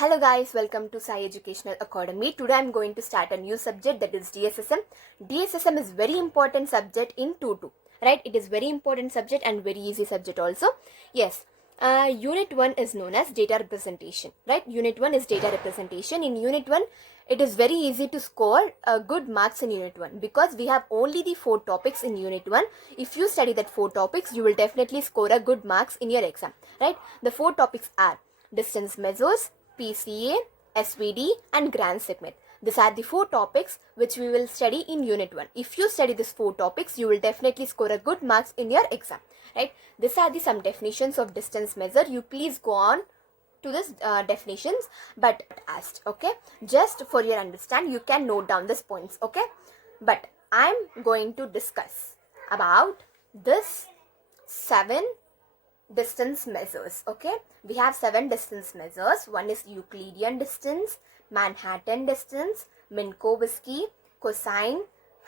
Hello guys, welcome to Sai Educational Academy. Today I am going to start a new subject, that is DSSM. DSSM is very important subject in 2-2, right? It is very important subject and very easy subject also. Yes, Unit 1 is known as data representation, right? Unit 1 is data representation. In Unit 1, it is very easy to score good marks in Unit 1 because we have only the 4 topics in Unit 1. If you study that 4 topics, you will definitely score a good marks in your exam, right? The 4 topics are distance measures, PCA, SVD and grand segment. These are the 4 topics which we will study in Unit 1. If you study these 4 topics, you will definitely score a good marks in your exam, right? These are the some definitions of distance measure. You please go on to this definitions but asked, okay? Just for your understand, you can note down these points, okay? But I'm going to discuss about this 7 distance measures, okay? We have 7 distance measures. One is Euclidean distance, Manhattan distance, Minkowski, cosine,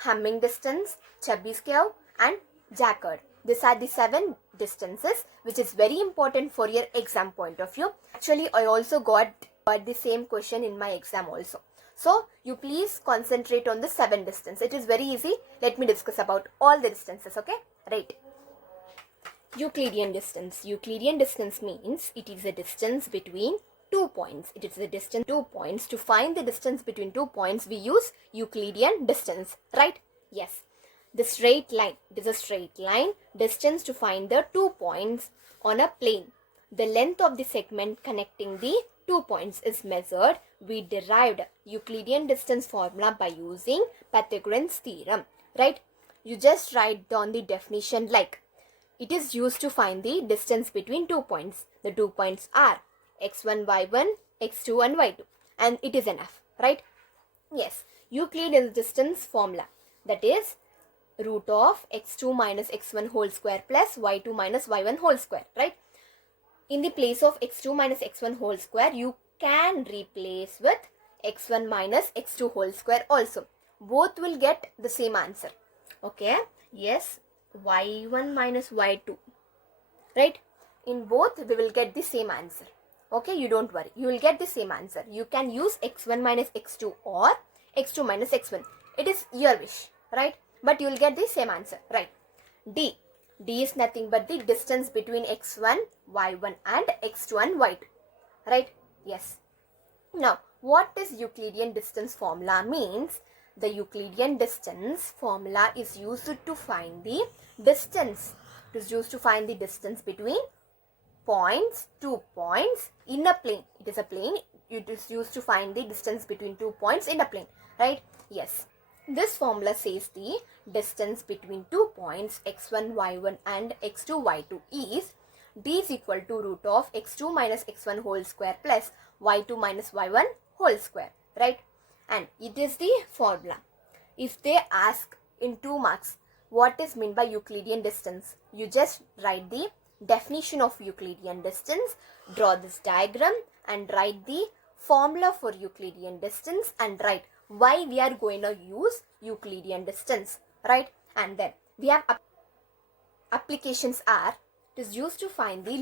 Hamming distance, Chebyshev and Jaccard. These are the 7 distances which is very important for your exam point of view. Actually, I also got the same question in my exam also. So, you please concentrate on the 7 distance. It is very easy. Let me discuss about all the distances, okay? Right. Euclidean distance. Euclidean distance means it is a distance between 2 points. It is the distance 2 points. To find the distance between 2 points, we use Euclidean distance, right? Yes. The straight line. It is a straight line. Distance to find the 2 points on a plane. The length of the segment connecting the 2 points is measured. We derived Euclidean distance formula by using Pythagorean's theorem, right? You just write down the definition like, it is used to find the distance between 2 points. The 2 points are x1, y1, x2 and y2. And it is enough, right? Yes. Euclidean distance formula. That is root of x2 minus x1 whole square plus y2 minus y1 whole square, right? In the place of x2 minus x1 whole square, you can replace with x1 minus x2 whole square also. Both will get the same answer. Okay? Yes. y1 minus y2, right? In both we will get the same answer, okay? You don't worry, you will get the same answer. You can use x1 minus x2 or x2 minus x1. It is your wish, right? But you will get the same answer, right? D is nothing but the distance between x1, y1 and x2 and y2, right? Yes. Now, what is Euclidean distance formula means? The Euclidean distance formula is used to find the distance. It is used to find the distance between points, 2 points in a plane. It is a plane. It is used to find the distance between 2 points in a plane, right? Yes. This formula says the distance between 2 points x1, y1 and x2, y2 is d is equal to root of x2 minus x1 whole square plus y2 minus y1 whole square, right? And it is the formula. If they ask in 2 marks what is meant by Euclidean distance, you just write the definition of Euclidean distance, draw this diagram and write the formula for Euclidean distance and write why we are going to use Euclidean distance, right? And then we have applications are, it is used to find the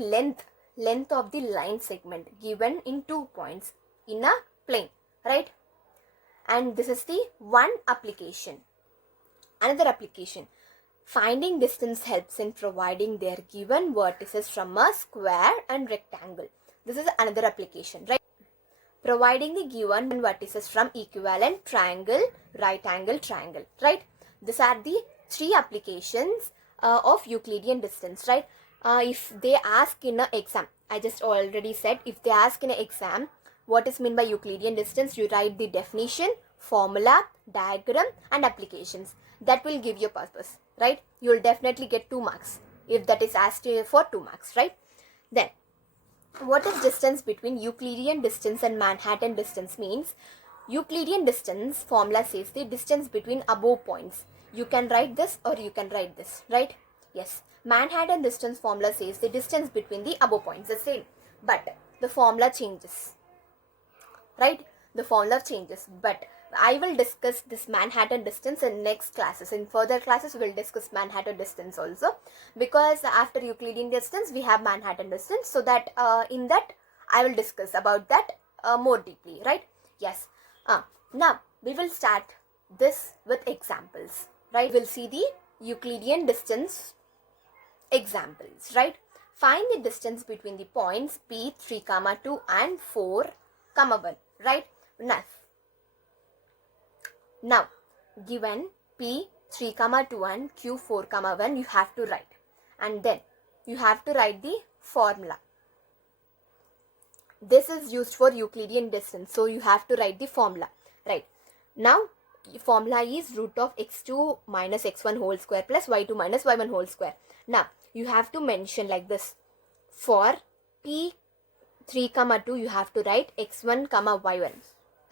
length of the line segment given in 2 points in a plane, right? And this is the one application. Another application, finding distance helps in providing their given vertices from a square and rectangle. This is another application, right? Providing the given vertices from equivalent triangle, right angle, triangle, right? These are the 3 applications of Euclidean distance, right? If they ask in an exam, I just already said, if they ask in an exam, what is meant by Euclidean distance, you write the definition, formula, diagram and applications. That will give you purpose, right? You will definitely get 2 marks if that is asked for 2 marks, right? Then, what is distance between Euclidean distance and Manhattan distance means? Euclidean distance formula says the distance between above points. You can write this or you can write this, right? Yes. Manhattan distance formula says the distance between the above points is the same, but the formula changes, right? The formula changes, but I will discuss this Manhattan distance in next classes. In further classes, we will discuss Manhattan distance also, because after Euclidean distance, we have Manhattan distance. So that in that, I will discuss about that more deeply, right? Yes. Now we will start this with examples, right? We'll see the Euclidean distance examples, right? Find the distance between the points P 3, 2 and 4, 1, right? Now, given P 3, 2 and Q 4, 1, you have to write, and then you have to write the formula. This is used for Euclidean distance, so you have to write the formula, right? Now, formula is root of x2 minus x1 whole square plus y2 minus y1 whole square. Now, you have to mention like this. For P 3, 2, you have to write x1, y1,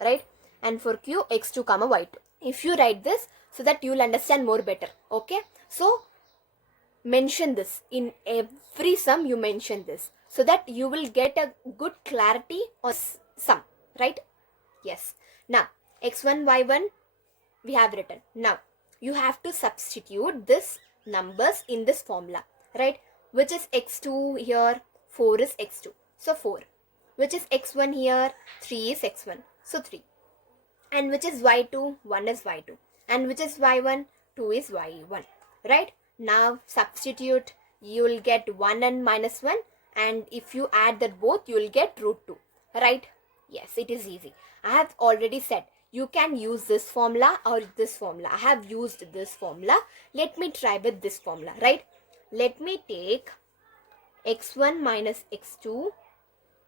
right? And for Q, x2, y2. If you write this, so that you will understand more better, okay? So, mention this. In every sum, you mention this, so that you will get a good clarity on sum, right? Yes. Now, x1, y1, we have written. Now, you have to substitute this numbers in this formula, right? Which is x2 here, 4 is x2, so 4. Which is x1 here, 3 is x1, so 3. And which is y2, 1 is y2. And which is y1, 2 is y1, right? Now, substitute, you will get 1 and minus 1. And if you add that both, you will get root 2, right? Yes, it is easy. I have already said, you can use this formula or this formula. I have used this formula. Let me try with this formula, right? Let me take x1 minus x2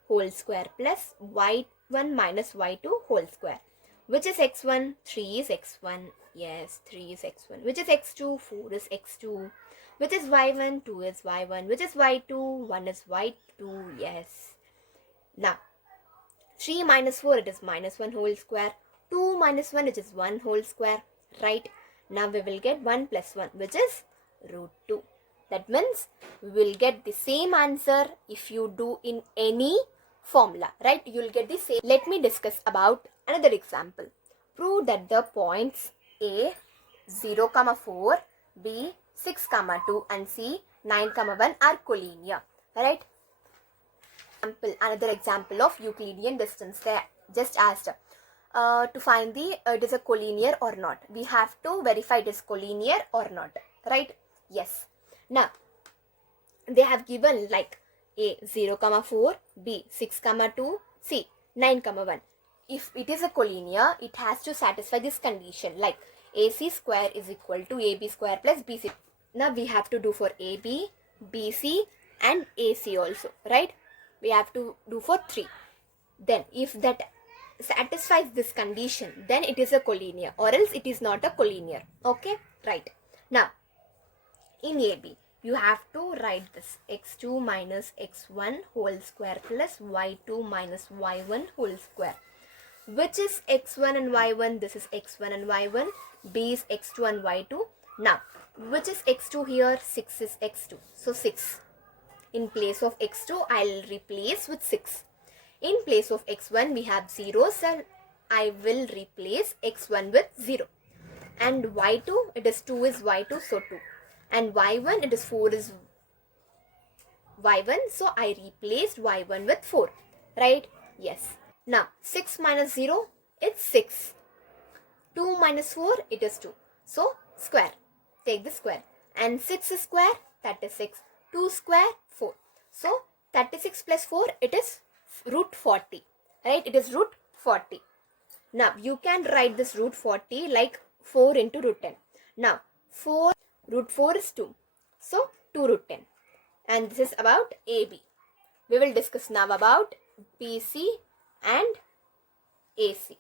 whole square plus y1 minus y2 whole square. Which is x1? 3 is x1. Yes, 3 is x1. Which is x2? 4 is x2. Which is y1? 2 is y1. Which is y2? 1 is y2. Yes. Now, 3 minus 4, it is minus 1 whole square. 2 minus 1, it is 1 whole square, right? Now we will get 1 plus 1, which is root 2. That means we will get the same answer if you do in any formula, right? You will get the same. Let me discuss about another example. Prove that the points A 0, 4, B 6, 2 and C 9, 1 are collinear, right? Another example of Euclidean distance. They just asked to find the it is a collinear or not. We have to verify it is collinear or not, right? Yes. Now, they have given like A 0, 4, B 6, 2, C 9, 1. If it is a collinear, it has to satisfy this condition, like AC square is equal to AB square plus BC. Now we have to do for AB, BC and AC also, right? We have to do for 3. Then if that satisfies this condition, then it is a collinear, or else it is not a collinear, okay? Right. Now, in AB, you have to write this x2 minus x1 whole square plus y2 minus y1 whole square. Which is x1 and y1? This is x1 and y1. B is x2 and y2. Now, which is x2 here? 6 is x2. So, 6. In place of x2, I'll replace with 6. In place of x1, we have 0. So, I will replace x1 with 0. And y2, it is 2 is y2, so 2. And y1, it is 4 is y1. So, I replaced y1 with 4. Right? Yes. Now, 6 minus 0, it's 6. 2 minus 4, it is 2. So, square. Take the square. And 6 is square, 36. 2 square, 4. So, 36 plus 4, it is root 40. Right? It is root 40. Now, you can write this root 40 like 4 into root 10. Now, root 4 is 2. So, 2 root 10. And this is about AB. We will discuss now about BC and AC.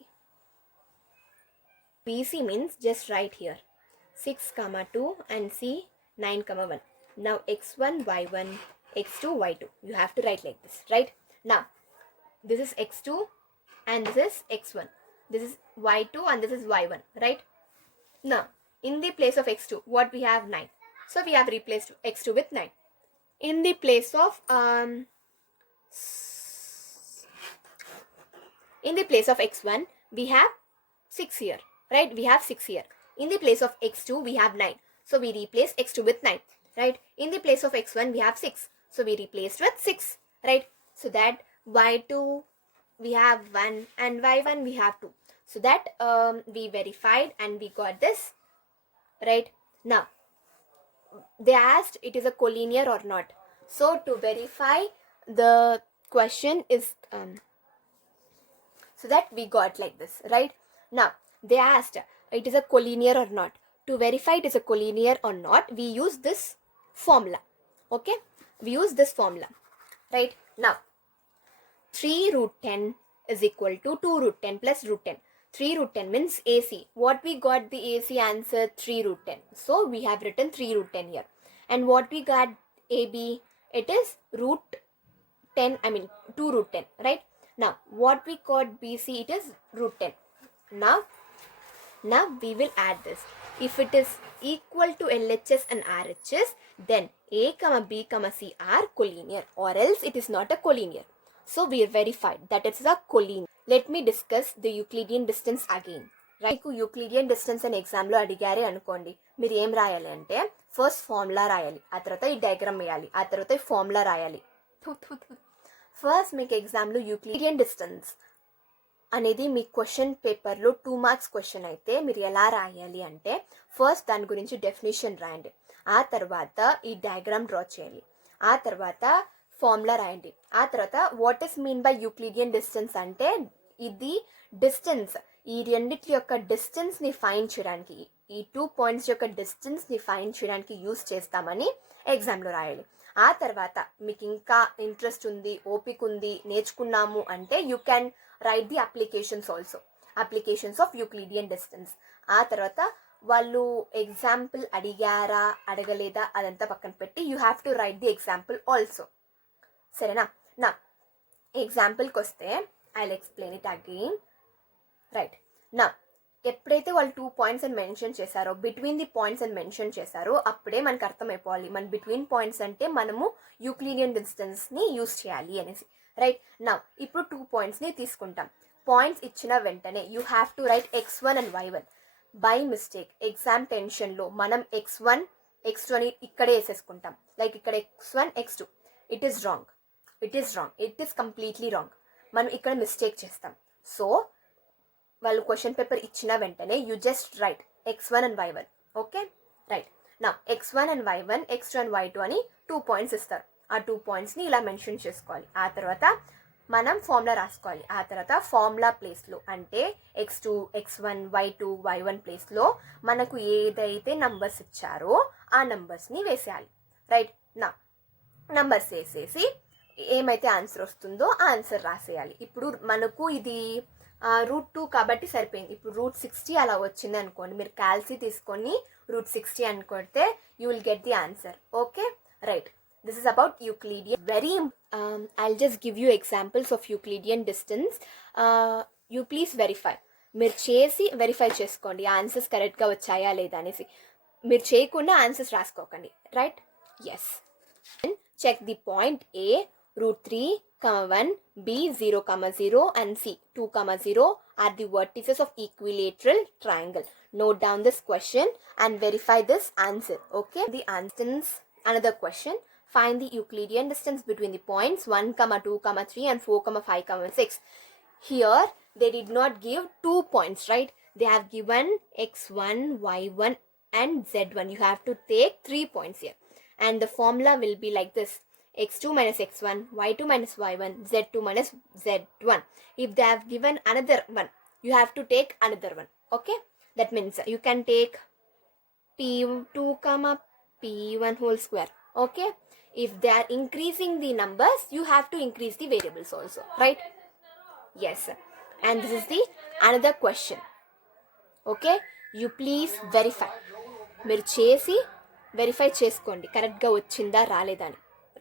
BC means just write here 6, 2 and C 9, 1. Now x1, y1, x2, y2. You have to write like this, right? Now, this is x2 and this is x1. This is y2 and this is y1, right? Now, in the place of x2, what we have? 9. So, we have replaced x2 with 9. In the place of x1, we have 6 here, right? We have 6 here. In the place of x2, we have 9. So, we replace x2 with 9, right? In the place of x1, we have 6. So, we replaced with 6, right? So, that y2 we have 1 and y1 we have 2. So that we verified and we got this, right? Now they asked it is a collinear or not. So to verify the question is so that we got like this, right? Now they asked it is a collinear or not. To verify it is a collinear or not, we use this formula. Okay, we use this formula, right? Now 3 root 10 is equal to 2 root 10 plus root 10. 3 root 10 means AC. What we got the AC answer? 3 root 10. So we have written 3 root 10 here. And what we got AB? It is root 10, 2 root 10, right? Now what we got BC? It is root 10. Now we will add this. If it is equal to LHS and RHS, then A, B, C are collinear, or else it is not a collinear. So we verified that it's a collinear. Let me discuss the Euclidean distance again. Right? Euclidean distance and exam lo adigare anukondi. Meer em rayali ante first formula rayali. Aa tarvata ee diagram veyali. Aa tarvata ee formula rayali. First meeku exam lo Euclidean distance అనేది మీ question పేపర్లో 2 marks question అయితే మీరు ఎలా రాయాలి అంటే first దాని గురించి definition రాయండి, ఆ తర్వాత ఈ డయాగ్రామ్ డ్రా చేయాలి, ఆ తర్వాత ఫార్ములా రాయండి, ఆ తర్వాత what is mean by Euclidean distance అంటే ఇది డిస్టెన్స్, ఈ రెండిటి యొక్క డిస్టెన్స్ని ఫైండ్ చేయడానికి, ఈ 2 పాయింట్స్ యొక్క డిస్టెన్స్ని ఫైండ్ చేయడానికి యూస్ చేస్తామని ఎగ్జామ్లో రాయాలి. ఆ తర్వాత మీకు ఇంకా ఇంట్రెస్ట్ ఉంది, ఓపిక ఉంది, నేర్చుకున్నాము అంటే you can write the applications also, applications of Euclidean distance. ఆ తర్వాత వాళ్ళు ఎగ్జాంపుల్ అడిగారా అడగలేదా అదంతా పక్కన పెట్టి you have to right the example also. సరేనా? నా ఎగ్జాంపుల్కి వస్తే I will explain it again. Right, నా ఎప్పుడైతే వాళ్ళు 2 పాయింట్స్ అని మెన్షన్ చేశారో, బిట్వీన్ ది పాయింట్స్ అని మెన్షన్ చేశారో అప్పుడే మనకు అర్థమైపోవాలి మన బిట్వీన్ పాయింట్స్ అంటే మనము యూక్లిడియన్ డిస్టెన్స్ని యూస్ చేయాలి అనేసి. రైట్, నా ఇప్పుడు 2 పాయింట్స్ని తీసుకుంటాం. పాయింట్స్ ఇచ్చిన వెంటనే you have to right x1 and y1. By mistake exam టెన్షన్లో మనం x1 x2 అని ఇక్కడే వేసేసుకుంటాం, లైక్ ఇక్కడ x1 x2. It is wrong, it is completely wrong. మనం ఇక్కడ మిస్టేక్ చేస్తాం. సో వాళ్ళు క్వశ్చన్ పేపర్ ఇచ్చిన వెంటనే you just right x1 and y1. Okay, right. నా x1 and y1, x2 and y2 అని 2 పాయింట్స్ ఇస్తారు. ఆ 2 పాయింట్స్ని ఇలా మెన్షన్ చేసుకోవాలి. ఆ తర్వాత మనం ఫార్ములా రాసుకోవాలి. ఆ తర్వాత ఫార్ములా ప్లేస్లో అంటే x2 x1 y2 y1 ప్లేస్లో మనకు ఏదైతే నంబర్స్ ఇచ్చారో ఆ నంబర్స్ని వేసేయాలి. రైట్, నా నంబర్స్ వేసేసి ఏమైతే ఆన్సర్ వస్తుందో ఆ ఆన్సర్ రాసేయాలి. ఇప్పుడు మనకు ఇది రూట్ 2 కాబట్టి సరిపోయింది. ఇప్పుడు రూట్ 60 అలా వచ్చింది అనుకోండి, మీరు క్యాల్సీ తీసుకొని రూట్ 60 అనుకుంటే you will get the answer. Okay, right. This is about Euclidean. I'll just give you examples of Euclidean distance. You please verify. మీరు చేసి వెరిఫై చేసుకోండి ఆన్సర్స్ కరెక్ట్గా వచ్చాయా లేదా అనేసి. మీరు చేయకుండా ఆన్సర్స్ రాసుకోకండి. Right, yes. Check the point A, root 3, 1, B, 0, 0 and C, 2, 0 are the vertices of equilateral triangle. Note down this question and verify this answer. Okay, the answers. Another question. Find the Euclidean distance between the points 1, 2, 3 and 4, 5, 6. Here they did not give 2 points, right? They have given x1, y1 and z1. You have to take 3 points here. And the formula will be like this. x2 minus x1, y2 minus y1, z2 minus z1. If they have given another one, you have to take another one. Okay? That means you can take p2, p1 whole square. Okay? If they are increasing the numbers, you have to increase the variables also, right? Yes. And this is the another question. Okay, you please verify. మీరు చేసి verify చేసుకోండి కరెక్ట్గా వచ్చిందా రాలేదా అని.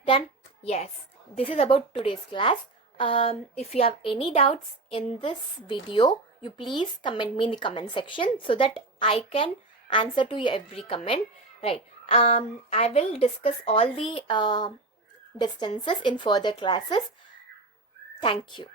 Done? Yes. This is about today's class. If you have any doubts in this video, you please comment me in the comment section so that I can answer to every comment. Right. I will discuss all the distances in further classes. Thank you.